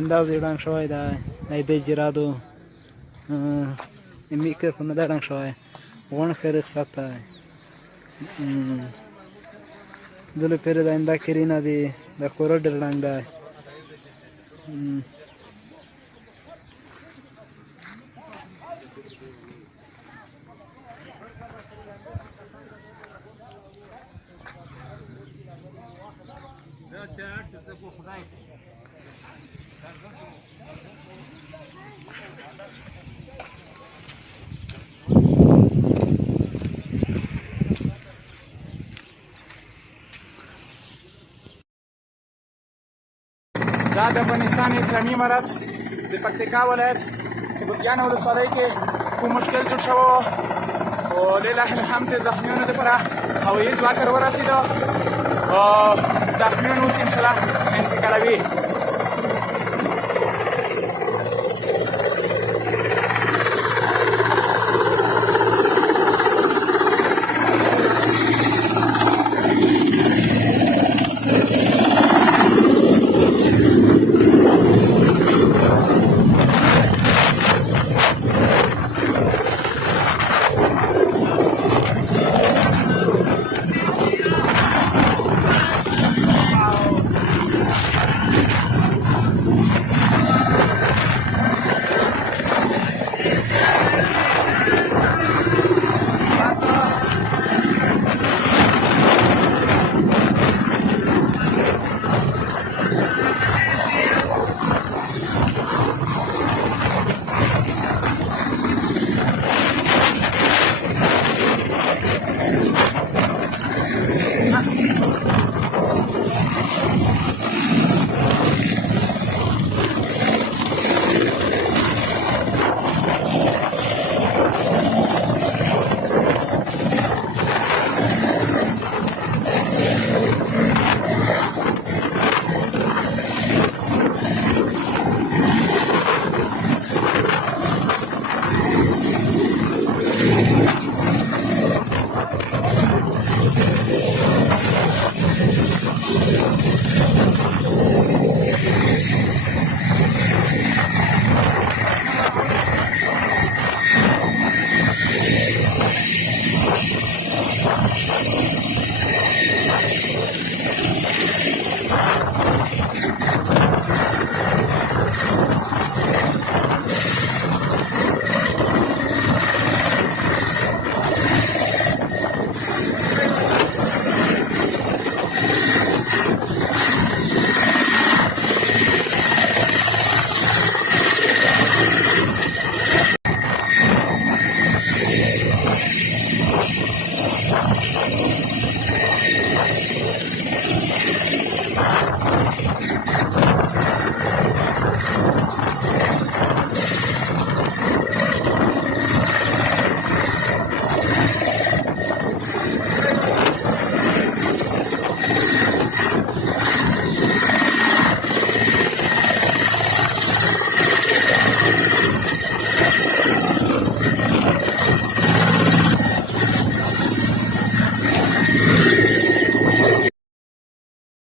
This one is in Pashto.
اندازې ړنګ شوی دی د جرادو میکروفون نه دی ړنګ شوی غوڼ ښه رخصت دی دلو پیر د آینده کرینه دی د کوره ډېر ړنګ دی دا د افغانستان اسلامي امارت د پکتیکا ولایت د ګلګیان ولسوالۍ کې کوم مشکل جوړ شوی و او لله الحمد زخمیانو دپاره هوایي ځواک ورسېده او زخمیان اوس انشاءالله انتقالوي